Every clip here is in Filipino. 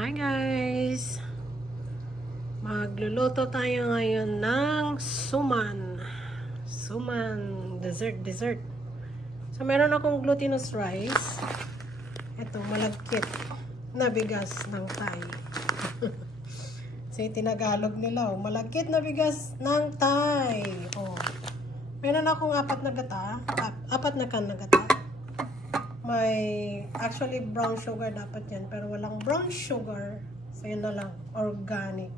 Hi guys! Magluluto tayo ngayon ng suman. Dessert. So meron akong glutinous rice. Itong malagkit na bigas ng Thai. So tinagalog nila, malagkit na bigas ng Thai. Meron akong apat na can na gata. May actually brown sugar dapat yan, pero walang brown sugar. So yun na lang, organic.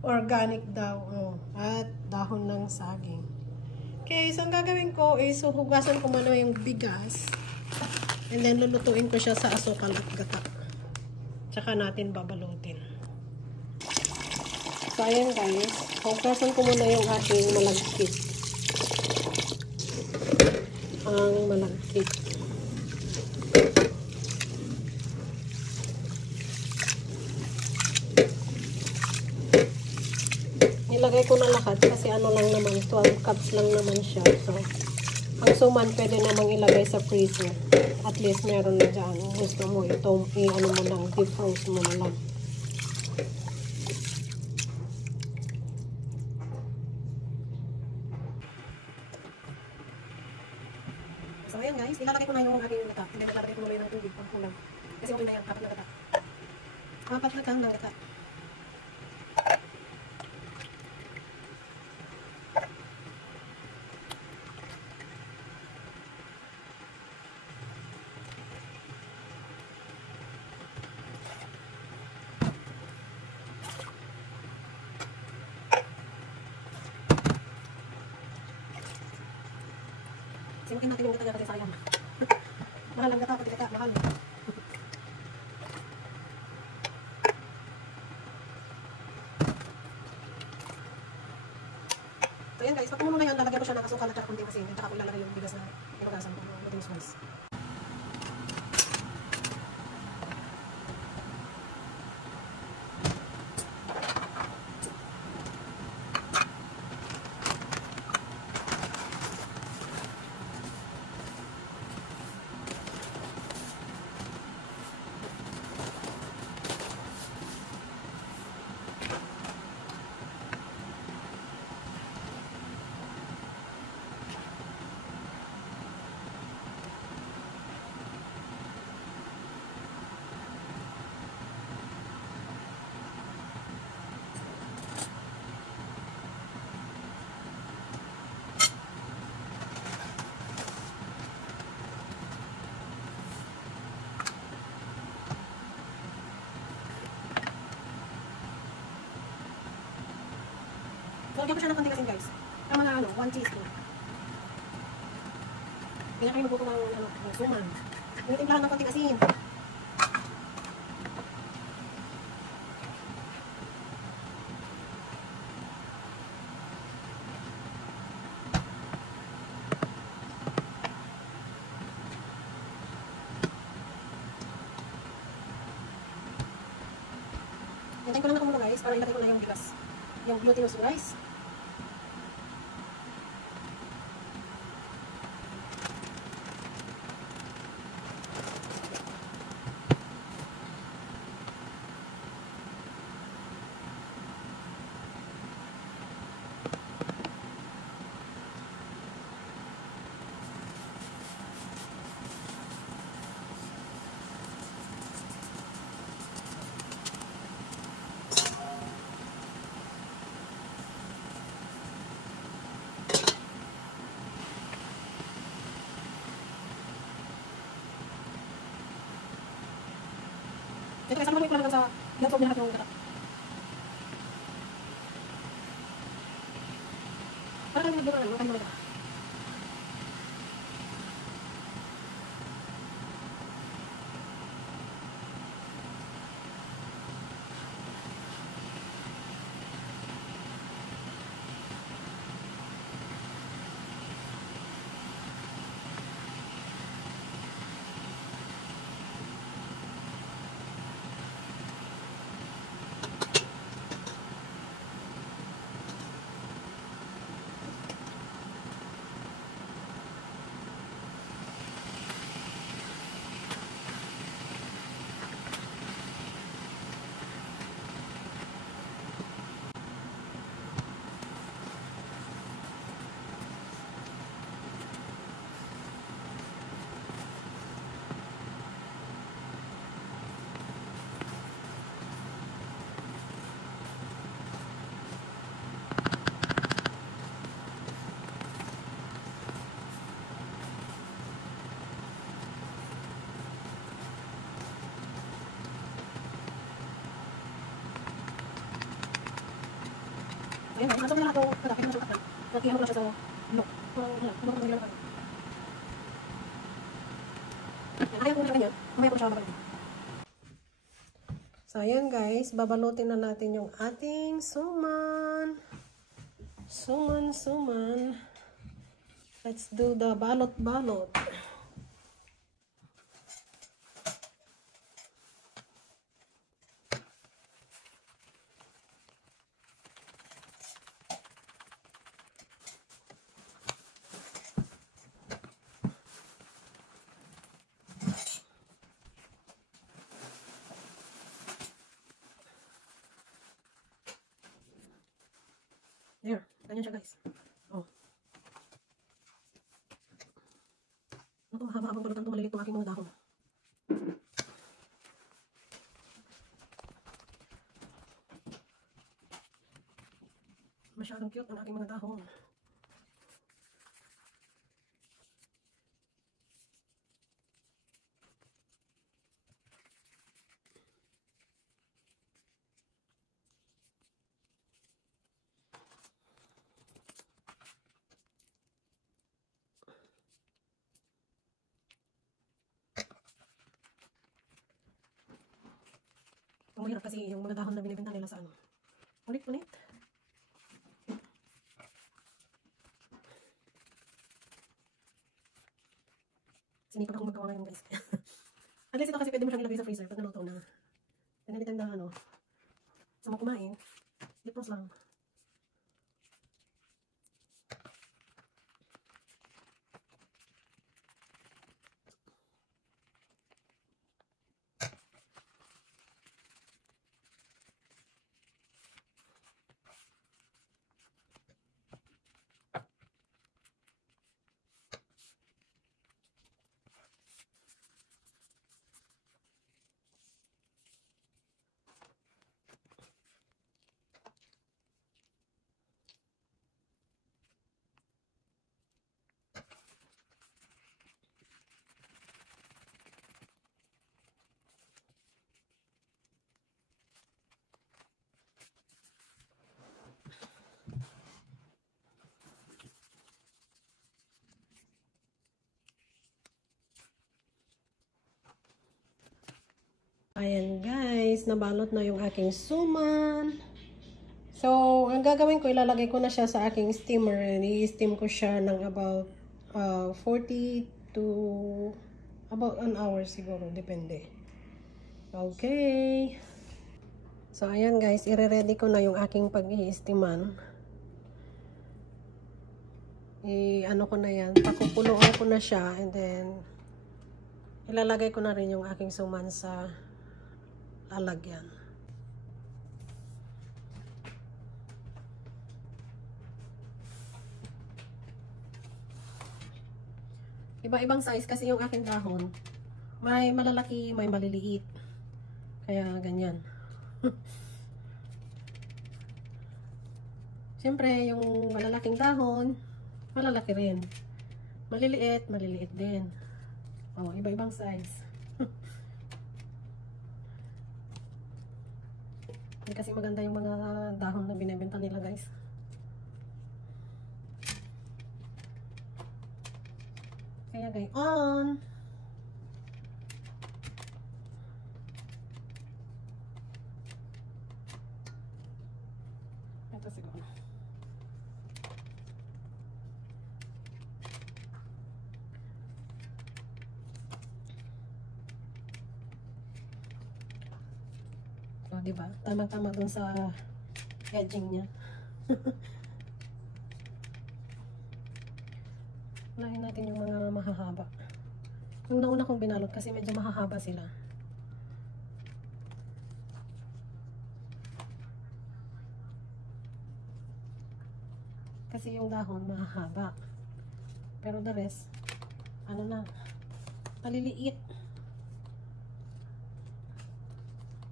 Organic daw. At dahon ng saging. Okay, so ang gagawin ko is hugasan ko muna yung bigas. And then lulutuin ko siya sa asukal at gata. Tsaka natin babalutin. So ayan guys, hugasan ko muna yung ating malagkit. Ang malagkit. Nilagay ko na lahat kasi ano lang naman, 12 cups lang naman siya. So, ang suman pwede namang ilagay sa freezer. At least meron na dyan. Gusto mo ito, ano mo lang, defrost mo na lang. So, ayan guys, ilalagay ko na yung aking gata. And then, ilalagay ko na yung tubig pang kulang. Kasi okay na yan, apat na gata. Apat na can ng gata. Simukin natin yung gata natin sayang. Mahal ang gata, pati gata, mahal. So yan guys, pag kumulo na yan, lalagyan ko siya ng asukal at saka kunting asin. At saka ko ilalagay yung bigas na inugasan ko, yung glutinous rice. Lagyan ko siya ng konting asin guys. Ang mga 1 teaspoon. Kaya kayo magbuko ng suman. Timplahan ng konting asin. Hintayin ko lang na kumulo guys para ilagay ko na yung bigas. Yung glutinous rice. Ito guys, ano mo lang sa ilang niya yung gata. Para kami magbuka lang, kayo magbuka. Ayan, ito na ito. Kadaki na siya. Nakihan ko na siya sa look. Ano ko nilang ano. Ayaw ko na siya ganyan. Mamaya ko siya babalik. So, ayan guys. Babalutin na natin yung ating suman. Suman. Let's do the balot-balot. There, ganyan siya guys. Oh. Ito, mahaba-habang balutan ito, malilit itong aking mga dahon. Masyadong cute ang aking mga dahon. Ang mahirap kasi yung mga dahon na binibenta nila sa ano. Ulit-ulit. Sinipag ako magkawa ngayon guys. At least ito kasi pwede mo siyang ilagay sa freezer pag naluto na. Anytime na ano. Sa mga kumain, dipros lang. Ayan guys, nabalot na yung aking suman. So, ang gagawin ko, ilalagay ko na siya sa aking steamer. I-steam ko siya ng about 40 to about an hour siguro, depende. Okay. So, ayan guys, i-ready ko na yung aking pag-i-steaman. I-ano ko na yan, pakukuloan ko na siya, and then ilalagay ko na rin yung aking suman sa lalagyan. Iba-ibang size kasi yung aking dahon. May malalaki, may maliliit. Kaya ganyan. Siyempre, yung malalaking dahon, malalaki rin. Maliliit, maliliit din. Oh, iba-ibang size. Hindi kasi maganda yung mga dahon na binebenta nila guys. Kaya gayon. Ito siguro. O, diba? Tama-tama dun sa edging niya. Unahin natin yung mga mahahaba. Yung nauna kong binalot kasi medyo mahahaba sila. Kasi yung dahon mahahaba. Pero the rest, ano na, maliliit.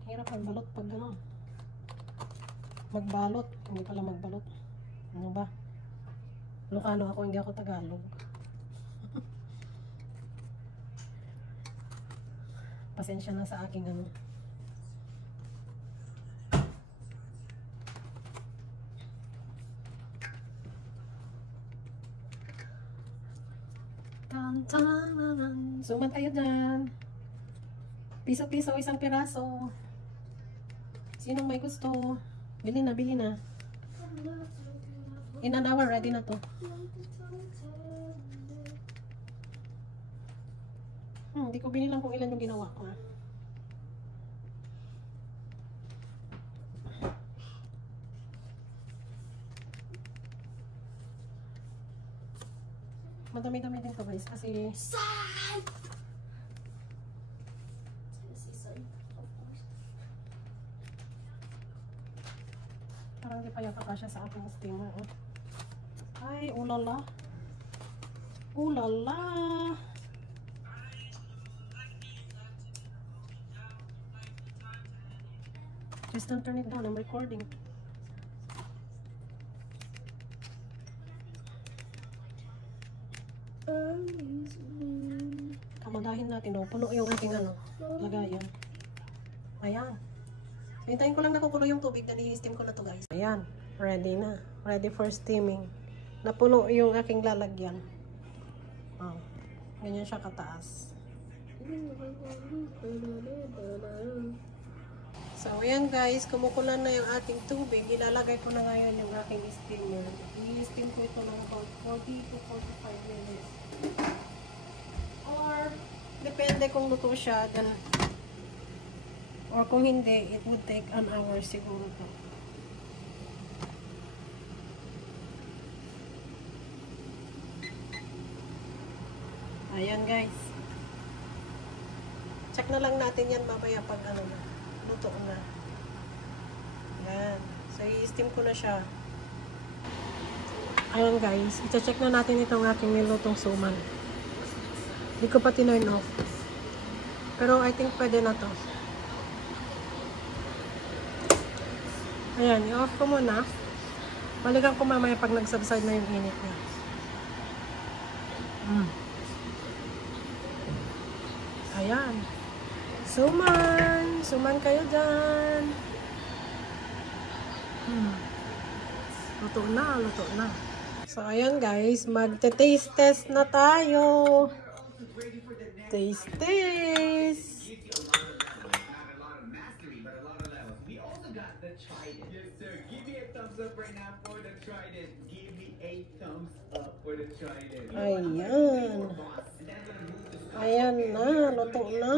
Hirap magbalot pag gano'n. Magbalot, hindi pala magbalot. Ano ba? Ilocano ako, hindi ako Tagalog. Pasensya na sa aking ano. Suman tayo dyan. Piso-piso, isang piraso. Sinong may gusto? Bili na, bili na. In an hour, ready na to. Hindi ko binilang kung ilan yung ginawa ko. Madami-dami din to guys kasi parang di pa yata kasya sa aking steamer. Ay, ulala. Ulala. Just don't turn it down. I'm recording. Kamadahin natin. Oh. Puno yung ating lagayan. Ayan. Hintayin ko lang nakukulo yung tubig na ni-steam ko na to guys. Ayan. Ready na. Ready for steaming. Napuno yung aking lalagyan. Oh. Ganyan siya kataas. So, ayan guys, kumukulan na yung ating tubig. Ilalagay ko na ngayon yung aking steamer. I-steam ko ito ng about 40 to 45 minutes. Or, depende kung luto siya. Then, or kung hindi, it would take an hour siguro to. Ayan guys. Check na lang natin yan mamaya pag luto na. Ayan. So, i-steam ko na siya. Ayan guys. I-check na natin itong aking nilutong suman. Hindi ko pa tinurn off. Pero I think pwede na to. Ayan. I-off ko muna. Balikan ko mamaya pag nag-subside na yung init niya. Ayan. Suman! Suman kayo dyan! Luto na, luto na. So, ayan guys, magte-taste test na tayo. Taste test! Ayan. Ayan na, luto na.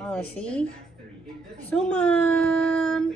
Oh, see? Suman!